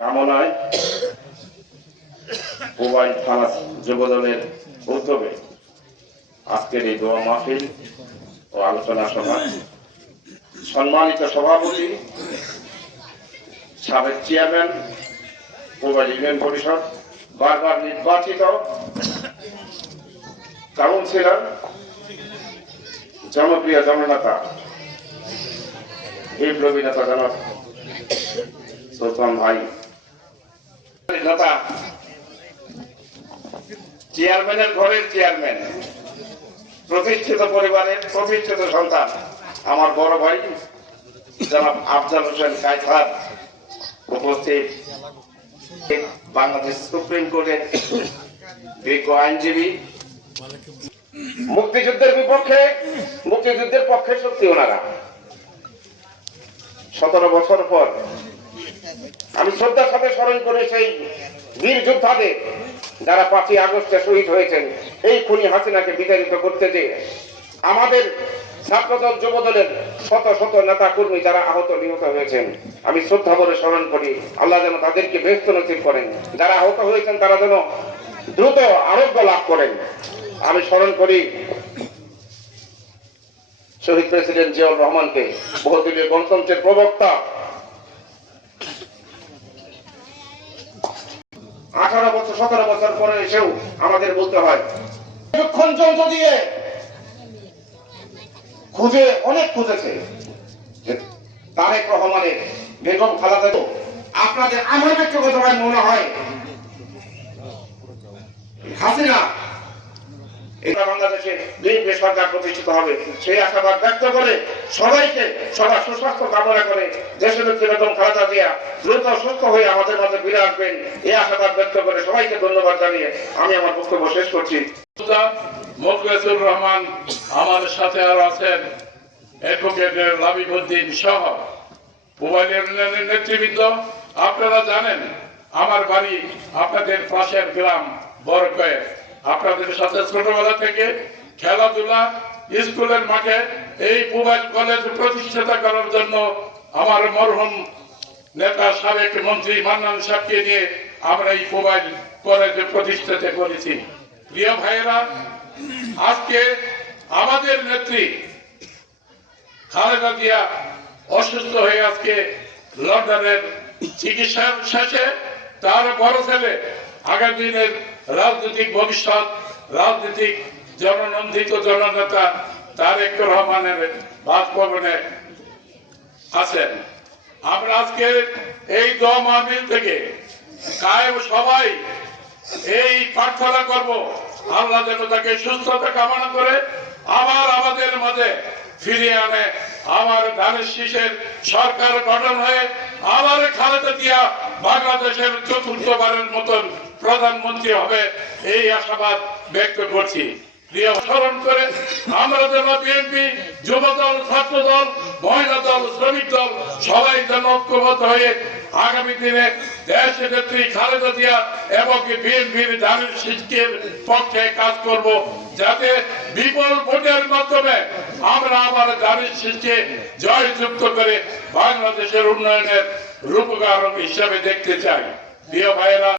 কামনায় মোবাইল থানা যুবদলের উদ্যোগে আজকের এই দোয়া মাহফিল ও আলোচনা সভা সম্মানিত সভাপতি সাবেক চেয়ারম্যান মোবাইল ইউনিয়ন পরিষদ বারবার নির্বাচিত কাউন্সিলর জনপ্রিয় জননেতা বিপ্লবী নেতা জনাব সুলতান ভাই নেতা চেয়ারম্যানের ঘরের চেয়ারম্যান প্রতিষ্ঠিত পরিবারের প্রতিষ্ঠিত সন্তান আমার বড় ভাই জনাব আফজাল হোসেন কায়সার উপস্থিত বাংলাদেশ সুপ্রিম কোর্টের বিজ্ঞ আইনজীবী মুক্তিযুদ্ধের বিপক্ষে মুক্তিযুদ্ধের পক্ষে সত্যি ওনারা 17 বছর পর আমি শ্রদ্ধার সাথে স্মরণ করে সেই বীর যোদ্ধাদের যারা 5ই আগস্টে শহীদ হয়েছেন এই খুনি হাসিনাকে বিতাড়িত করতে যে আমাদের ছাত্রদল যুবদলের শত শত নেতা কর্মী যারা আহত নিহত হয়েছেন আমি শ্রদ্ধা ভরে স্মরণ করি। আল্লাহ যেন তাদেরকে বেহেশত নসিব করেন, যারা আহত হয়েছেন তারা যেন দ্রুত আরোগ্য লাভ করেন। আমি স্মরণ করি শহীদ প্রেসিডেন্ট জিয়াউর রহমানকে, বহুদলীয় গণতন্ত্রের প্রবক্তা। 18 বছর 17 বছর পরে এসেও আমাদের বলতে হয় যন্ত্র দিয়ে খুঁজে অনেক খুঁজেছে তারেক রহমানের বেগম খালেদা। আপনাদের আমার ব্যক্তিগতভাবে মনে হয় হাসিনা এটা বাংলাদেশে বিএনপি সরকার প্রতিষ্ঠিত হবে সেই আশাবাদ ব্যক্ত করে সবাইকে সবার সুস্বাস্থ্য কামনা করে দেশের বেগম খালেদা জিয়া দ্রুত সুস্থ হয়ে আমাদের মাঝে ফিরে আসবেন এই আশাবাদ ব্যক্ত করে সবাইকে ধন্যবাদ জানিয়ে আমি আমার বক্তব্য শেষ করছি। মোখলেসুর রহমান আমার সাথে আর আছেন অ্যাডভোকেট লাবিবউদ্দিন সহ মোবাইল ইউনিয়নের নেতৃবৃন্দ। আপনারা জানেন আমার বাড়ি আপনাদের পাশের গ্রাম বড়কয়ে। আপনাদের সাথে ছোটবেলা থেকে খেলাধুলা স্কুলের মাঠে এই মোবাইল কলেজ প্রতিষ্ঠাতা করার জন্য আমার মরহুম নেতা সাবেক মন্ত্রী মান্নান সাহেবকে নিয়ে আমরা এই মোবাইল কলেজ প্রতিষ্ঠাতে করেছি। প্রিয় ভাইয়েরা, আজকে আমাদের নেত্রী খালেদা জিয়া অসুস্থ হয়ে আজকে লন্ডনের চিকিৎসার শেষে তার বড় ছেলে আগামী দিনের রাজনৈতিক ভবিষ্যৎ রাজনৈতিক জননন্দিত জননেতা তারেক রহমানের বাসভবনে আছেন। আমরা আজকে এই দোয়া মাহফিল থেকে কায়েম সবাই এই প্রার্থনা করব আল্লাহ যেন তাকে সুস্থতা কামনা করে আবার আমাদের মাঝে ফিরিয়ে আনে। আমার ধানের শীষের সরকার গঠন হয়ে আবার খালেদা জিয়া বাংলাদেশের চতুর্থবারের মতন প্রধানমন্ত্রী হবে এই আশাবাদ ব্যক্ত করছি। প্রিয় স্মরণ করে আমরা যেন বিএনপি যুবদল ছাত্রদল মহিলা দল শ্রমিক দল সবাই যেন ঐক্যবদ্ধ হয়ে আগামী দিনে দেশের নেত্রী খালেদা জিয়া এবং বিএনপির ধানের শীষের পক্ষে কাজ করব, যাতে বিপুল ভোটের মাধ্যমে আমরা আবার ধানের শীষকে জয়যুক্ত করে বাংলাদেশের উন্নয়নের রূপকার হিসাবে দেখতে চাই। প্রিয় ভাইয়েরা,